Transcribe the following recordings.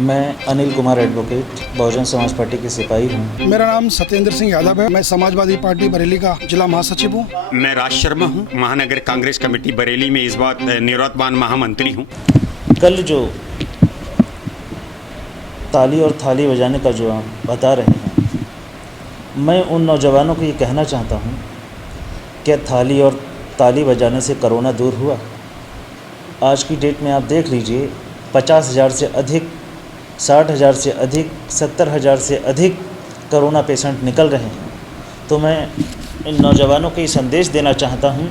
मैं Anil Kumar advocate Bahujan Samaj party के सिपाही हूँ। मेरा नाम सत्येंद्र सिंह यादव है। मैं समाजवादी पार्टी बरेली का जिला महासचिव हूँ। मैं राज शर्मा हूँ, महानगर कांग्रेस कमेटी बरेली में इस बार निवर्तमान महामंत्री हूँ। कल जो ताली और थाली बजाने का जो आप बता रहे हैं, मैं उन नौजवानों को ये कहना चाहता हूँ, क्या थाली और ताली बजाने से कोरोना दूर हुआ? आज की डेट में आप देख लीजिए, 50,000 से अधिक, 60,000 से अधिक, 70,000 से अधिक कोरोना पेशेंट निकल रहे हैं। तो मैं इन नौजवानों को ये संदेश देना चाहता हूँ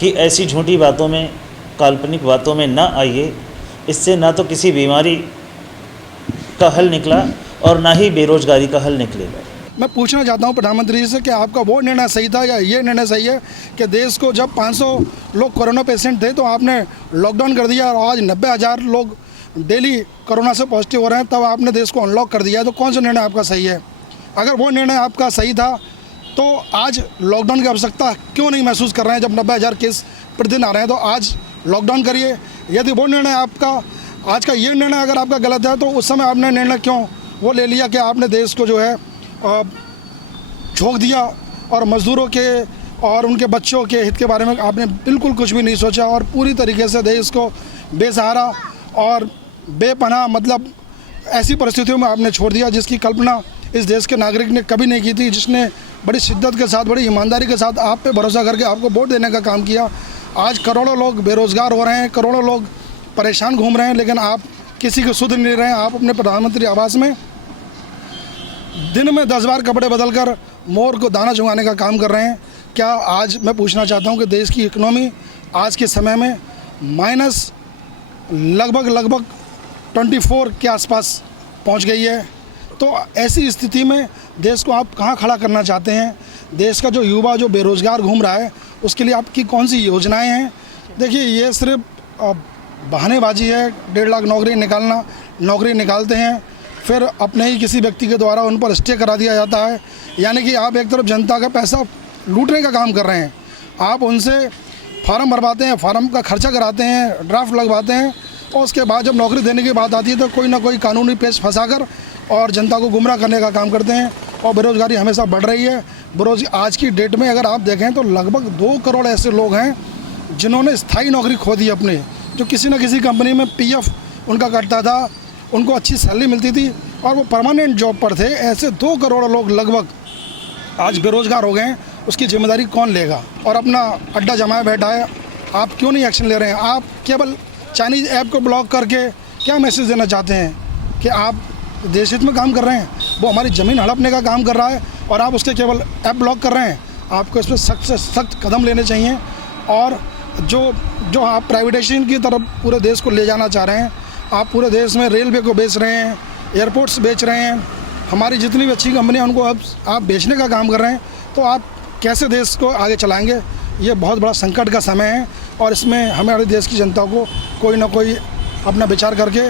कि ऐसी झूठी बातों में, काल्पनिक बातों में ना आइए। इससे ना तो किसी बीमारी का हल निकला और ना ही बेरोजगारी का हल निकलेगा। मैं पूछना चाहता हूँ प्रधानमंत्री जी से कि आपका वो निर्णय सही था या ये निर्णय सही है कि देश को जब 500 लोग कोरोना पेशेंट थे तो आपने लॉकडाउन कर दिया और आज 90,000 लोग डेली कोरोना से पॉजिटिव हो रहे हैं, तब आपने देश को अनलॉक कर दिया। तो कौन सा निर्णय आपका सही है? अगर वो निर्णय आपका सही था तो आज लॉकडाउन की आवश्यकता क्यों नहीं महसूस कर रहे हैं? जब 90,000 केस प्रतिदिन आ रहे हैं तो आज लॉकडाउन करिए। यदि वो निर्णय आपका, आज का ये निर्णय अगर आपका गलत है तो उस समय आपने निर्णय क्यों वो ले लिया कि आपने देश को जो है झोंक दिया और मज़दूरों के और उनके बच्चों के हित के बारे में आपने बिल्कुल कुछ भी नहीं सोचा और पूरी तरीके से देश को बेसहारा और बेपनाह, मतलब ऐसी परिस्थितियों में आपने छोड़ दिया जिसकी कल्पना इस देश के नागरिक ने कभी नहीं की थी, जिसने बड़ी शिद्दत के साथ, बड़ी ईमानदारी के साथ आप पे भरोसा करके आपको वोट देने का काम किया। आज करोड़ों लोग बेरोज़गार हो रहे हैं, करोड़ों लोग परेशान घूम रहे हैं, लेकिन आप किसी को सुध नहीं रहे हैं। आप अपने प्रधानमंत्री आवास में दिन में 10 बार कपड़े बदलकर मोर को दाना चुगाने का काम कर रहे हैं। क्या आज मैं पूछना चाहता हूं कि देश की इकोनॉमी आज के समय में माइनस लगभग 24 के आसपास पहुंच गई है। तो ऐसी स्थिति में देश को आप कहां खड़ा करना चाहते हैं? देश का जो युवा जो बेरोज़गार घूम रहा है उसके लिए आपकी कौन सी योजनाएँ हैं? देखिए, ये सिर्फ बहानेबाजी है। 1.5 लाख नौकरी निकालते हैं, फिर अपने ही किसी व्यक्ति के द्वारा उन पर स्टे करा दिया जाता है। यानी कि आप एक तरफ जनता का पैसा लूटने का काम कर रहे हैं। आप उनसे फार्म भरवाते हैं, फार्म का खर्चा कराते हैं, ड्राफ्ट लगवाते हैं और उसके बाद जब नौकरी देने की बात आती है तो कोई ना कोई कानूनी पेच फंसाकर और जनता को गुमराह करने का काम करते हैं। और बेरोज़गारी हमेशा बढ़ रही है। आज की डेट में अगर आप देखें तो लगभग 2 करोड़ ऐसे लोग हैं जिन्होंने स्थायी नौकरी खो दी अपने, जो किसी न किसी कंपनी में PF उनका कटता था, उनको अच्छी सैलरी मिलती थी और वो परमानेंट जॉब पर थे। ऐसे 2 करोड़ लोग लगभग आज बेरोज़गार हो गए हैं। उसकी जिम्मेदारी कौन लेगा? और अपना अड्डा जमाए बैठा है। आप क्यों नहीं एक्शन ले रहे हैं? आप केवल चाइनीज़ ऐप को ब्लॉक करके क्या मैसेज देना चाहते हैं कि आप देश हित में काम कर रहे हैं? वो हमारी ज़मीन हड़पने का काम कर रहा है और आप उसके केवल ऐप ब्लॉक कर रहे हैं। आपको इस पर सख्त से सख्त कदम लेने चाहिए। और जो आप प्राइवेटाइजेशन की तरफ पूरे देश को ले जाना चाह रहे हैं, आप पूरे देश में रेलवे को बेच रहे हैं, एयरपोर्ट्स बेच रहे हैं, हमारी जितनी भी अच्छी कंपनियां उनको अब आप बेचने का काम कर रहे हैं, तो आप कैसे देश को आगे चलाएंगे? ये बहुत बड़ा संकट का समय है और इसमें हमारे देश की जनता को कोई ना कोई अपना विचार करके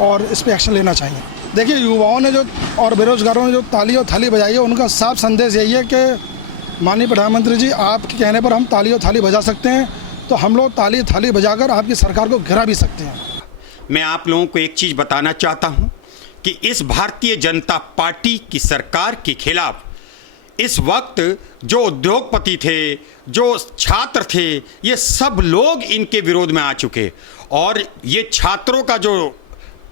और इस पर एक्शन लेना चाहिए। देखिए, युवाओं ने जो और बेरोज़गारों ने जो ताली और थाली बजाई है, उनका साफ संदेश यही है कि माननीय प्रधानमंत्री जी, आपके कहने पर हम ताली और थाली बजा सकते हैं, तो हम लोग ताली थाली बजाकर आपकी सरकार को गिरा भी सकते हैं। मैं आप लोगों को एक चीज़ बताना चाहता हूं कि इस भारतीय जनता पार्टी की सरकार के खिलाफ इस वक्त जो उद्योगपति थे, जो छात्र थे, ये सब लोग इनके विरोध में आ चुके। और ये छात्रों का जो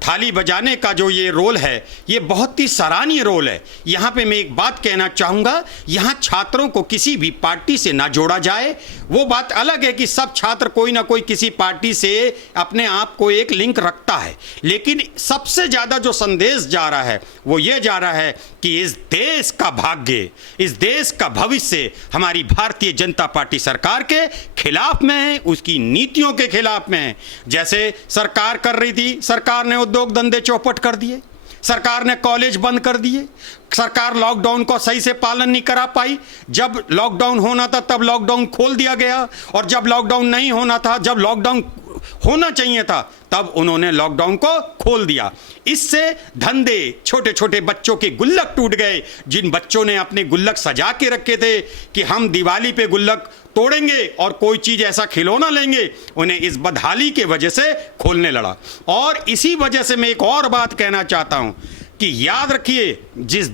थाली बजाने का जो ये रोल है, ये बहुत ही सराहनीय रोल है। यहाँ पे मैं एक बात कहना चाहूँगा, यहाँ छात्रों को किसी भी पार्टी से ना जोड़ा जाए। वो बात अलग है कि सब छात्र कोई ना कोई किसी पार्टी से अपने आप को एक लिंक रखता है, लेकिन सबसे ज़्यादा जो संदेश जा रहा है वो ये जा रहा है कि इस देश का भाग्य, इस देश का भविष्य हमारी भारतीय जनता पार्टी सरकार के खिलाफ में है, उसकी नीतियों के खिलाफ में है। जैसे सरकार कर रही थी, सरकार ने उद्योग धंधे चौपट कर दिए, सरकार ने कॉलेज बंद कर दिए, सरकार लॉकडाउन को सही से पालन नहीं करा पाई। जब लॉकडाउन होना था तब लॉकडाउन खोल दिया गया और जब लॉकडाउन नहीं होना था, जब लॉकडाउन होना चाहिए था, तब उन्होंने लॉकडाउन को खोल दिया। इससे धंधे, छोटे छोटे बच्चों के गुल्लक टूट गए। जिन बच्चों ने अपने गुल्लक सजा के रखे थे कि हम दिवाली पे गुल्लक तोड़ेंगे और कोई चीज़ ऐसा खिलौना लेंगे, उन्हें इस बदहाली के वजह से खोलने लड़ा। और इसी वजह से मैं एक और बात कहना चाहता हूं कि याद रखिए, जिस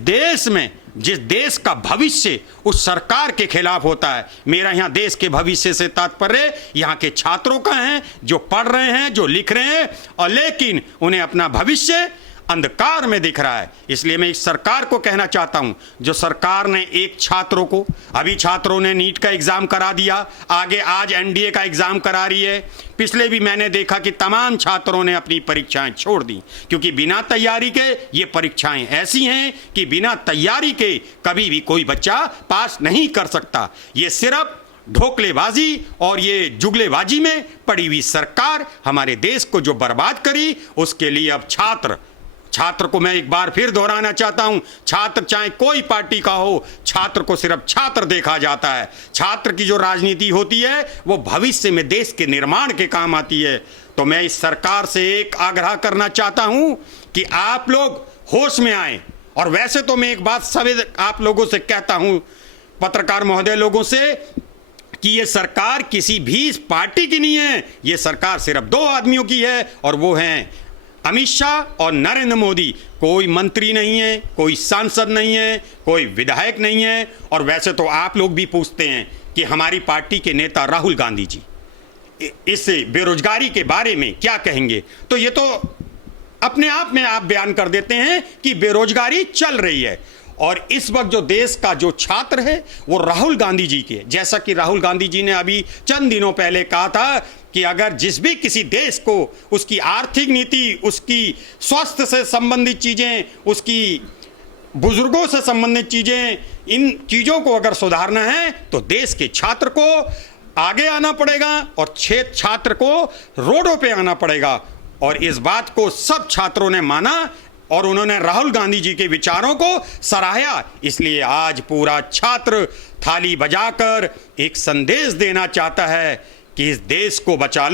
देश का भविष्य उस सरकार के खिलाफ होता है, मेरा यहाँ देश के भविष्य से तात्पर्य यहाँ के छात्रों का है, जो पढ़ रहे हैं, जो लिख रहे हैं, और लेकिन उन्हें अपना भविष्य अंधकार में दिख रहा है। इसलिए मैं इस सरकार को कहना चाहता हूं, जो सरकार ने एक छात्रों को, अभी छात्रों ने नीट का एग्जाम करा दिया, आगे आज एनडीए का एग्जाम करा रही है, पिछले भी मैंने देखा कि तमाम छात्रों ने अपनी परीक्षाएं छोड़ दी, क्योंकि बिना तैयारी के ये परीक्षाएं ऐसी हैं कि बिना तैयारी के कभी भी कोई बच्चा पास नहीं कर सकता। ये सिर्फ ढोकलेबाजी और ये जुगलेबाजी में पड़ी हुई सरकार हमारे देश को जो बर्बाद करी, उसके लिए अब छात्र को मैं एक बार फिर दोहराना चाहता हूं, छात्र चाहे कोई पार्टी का हो, छात्र को सिर्फ छात्र देखा जाता है। छात्र की जो राजनीति होती है वो भविष्य में देश के निर्माण के काम आती है। तो मैं इस सरकार से एक आग्रह करना चाहता हूं कि आप लोग होश में आए। और वैसे तो मैं एक बात सभी आप लोगों से कहता हूं, पत्रकार महोदय लोगों से, कि ये सरकार किसी भी पार्टी की नहीं है, ये सरकार सिर्फ दो आदमियों की है, और वो हैं अमित शाह और नरेंद्र मोदी। कोई मंत्री नहीं है, कोई सांसद नहीं है, कोई विधायक नहीं है। और वैसे तो आप लोग भी पूछते हैं कि हमारी पार्टी के नेता राहुल गांधी जी इस बेरोजगारी के बारे में क्या कहेंगे, तो ये तो अपने आप में आप बयान कर देते हैं कि बेरोजगारी चल रही है। और इस वक्त जो देश का जो छात्र है वो राहुल गांधी जी के, जैसा कि राहुल गांधी जी ने अभी चंद दिनों पहले कहा था कि अगर जिस भी किसी देश को उसकी आर्थिक नीति, उसकी स्वास्थ्य से संबंधित चीज़ें, उसकी बुजुर्गों से संबंधित चीज़ें, इन चीज़ों को अगर सुधारना है तो देश के छात्र को आगे आना पड़ेगा और छात्र को रोडों पे आना पड़ेगा। और इस बात को सब छात्रों ने माना और उन्होंने राहुल गांधी जी के विचारों को सराहा। इसलिए आज पूरा छात्र थाली बजाकर एक संदेश देना चाहता है कि इस देश को बचा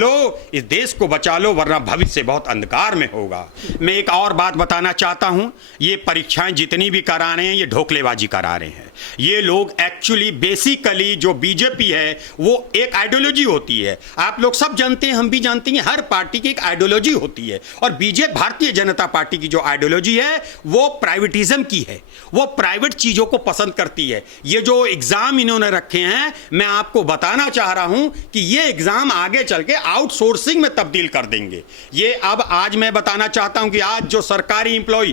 लो, वरना भविष्य बहुत अंधकार में होगा। मैं एक और बात बताना चाहता हूं, ये परीक्षाएं जितनी भी करा रहे हैं ये ढोकलेबाजी करा रहे हैं। ये लोग एक्चुअली बेसिकली जो बीजेपी है वो एक आइडियोलॉजी होती है। आप लोग सब जानते हैं, हम भी जानते हैं, हर पार्टी की एक आइडियोलॉजी होती है। और बीजेपी, भारतीय जनता पार्टी की जो आइडियोलॉजी है वो प्राइवेटिज्म की है, वो प्राइवेट चीजों को पसंद करती है। ये जो एग्जाम इन्होंने रखे हैं, मैं आपको बताना चाह रहा हूं कि ये एग्जाम आगे चल के आउटसोर्सिंग में तब्दील कर देंगे। ये अब आज मैं बताना चाहता हूं कि आज जो सरकारी एम्प्लॉय,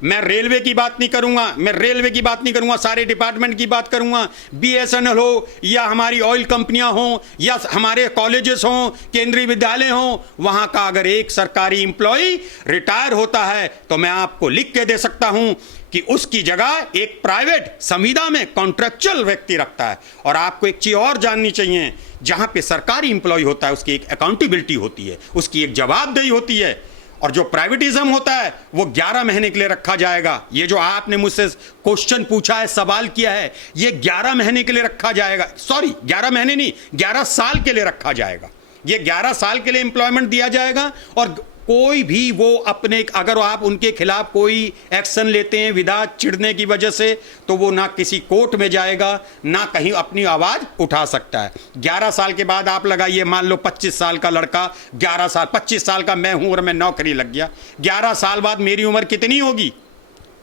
मैं रेलवे की बात नहीं करूंगा, सारे डिपार्टमेंट की बात करूंगा, बीएसएनएल हो या हमारी ऑयल कंपनियां हो या हमारे कॉलेजेस हो, केंद्रीय विद्यालय हो, वहां का अगर एक सरकारी एम्प्लॉय रिटायर होता है तो मैं आपको लिख के दे सकता हूं कि उसकी जगह एक प्राइवेट संविदा में कॉन्ट्रैक्चुअल व्यक्ति रखता है। और आपको एक चीज और जाननी चाहिए, जहां पे सरकारी एम्प्लॉय होता है उसकी एक अकाउंटेबिलिटी होती है, उसकी एक जवाबदेही होती है। और जो प्राइवेटिज्म होता है वो 11 महीने के लिए रखा जाएगा। ये जो आपने मुझसे क्वेश्चन पूछा है, सवाल किया है, ये 11 महीने के लिए रखा जाएगा। सॉरी, 11 महीने नहीं, 11 साल के लिए रखा जाएगा। ये 11 साल के लिए एम्प्लॉयमेंट दिया जाएगा। और कोई भी वो अपने, अगर आप उनके खिलाफ कोई एक्शन लेते हैं विधा चिढ़ने की वजह से, तो वो ना किसी कोर्ट में जाएगा, ना कहीं अपनी आवाज़ उठा सकता है। 11 साल के बाद आप लगाइए, मान लो 25 साल का लड़का, 25 साल का मैं हूं और मैं नौकरी लग गया, 11 साल बाद मेरी उम्र कितनी होगी?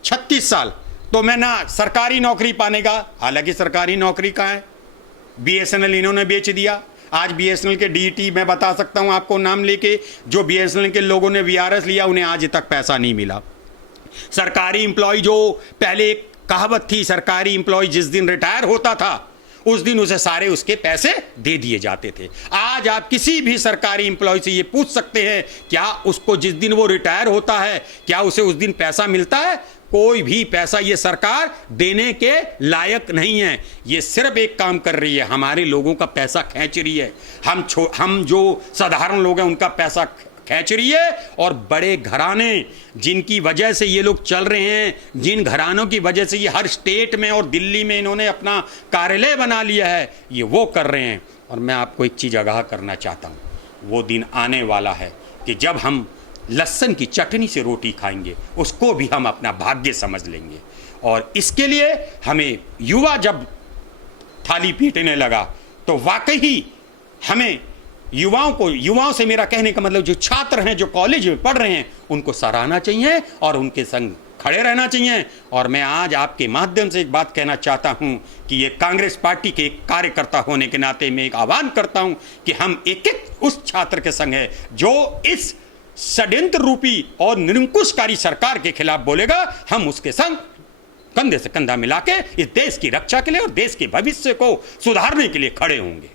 36 साल। तो मैं ना सरकारी नौकरी पाने का, हालांकि सरकारी नौकरी कहाँ है? बीएसएनएल इन्होंने बेच दिया। आज बीएसएनएल के डीटी मैं बता सकता हूं आपको नाम लेके, जो बीएसएनएल के लोगों ने वीआरएस लिया उन्हें आज तक पैसा नहीं मिला। सरकारी एम्प्लॉय, जो पहले एक कहावत थी, सरकारी एम्प्लॉय जिस दिन रिटायर होता था उस दिन उसे सारे उसके पैसे दे दिए जाते थे। आज आप किसी भी सरकारी एम्प्लॉय से ये पूछ सकते हैं, क्या उसको जिस दिन वो रिटायर होता है क्या उसे उस दिन पैसा मिलता है? कोई भी पैसा ये सरकार देने के लायक नहीं है। ये सिर्फ एक काम कर रही है, हमारे लोगों का पैसा खींच रही है। हम जो साधारण लोग हैं उनका पैसा खींच रही है। और बड़े घराने जिनकी वजह से ये लोग चल रहे हैं, जिन घरानों की वजह से ये हर स्टेट में और दिल्ली में इन्होंने अपना कार्यालय बना लिया है, ये वो कर रहे हैं। और मैं आपको एक चीज़ आगाह करना चाहता हूँ, वो दिन आने वाला है कि जब हम लहसुन की चटनी से रोटी खाएंगे, उसको भी हम अपना भाग्य समझ लेंगे। और इसके लिए हमें युवा जब थाली पीटने लगा तो वाकई ही हमें युवाओं से मेरा कहने का मतलब जो छात्र हैं, जो कॉलेज में पढ़ रहे हैं, उनको सराहना चाहिए और उनके संग खड़े रहना चाहिए। और मैं आज आपके माध्यम से एक बात कहना चाहता हूं कि ये कांग्रेस पार्टी के एक कार्यकर्ता होने के नाते मैं एक आह्वान करता हूं कि हम एक एक उस छात्र के संग है जो इस षड्यंत्र रूपी और निरंकुशकारी सरकार के खिलाफ बोलेगा, हम उसके संग कंधे से कंधा मिला के इस देश की रक्षा के लिए और देश के भविष्य को सुधारने के लिए खड़े होंगे।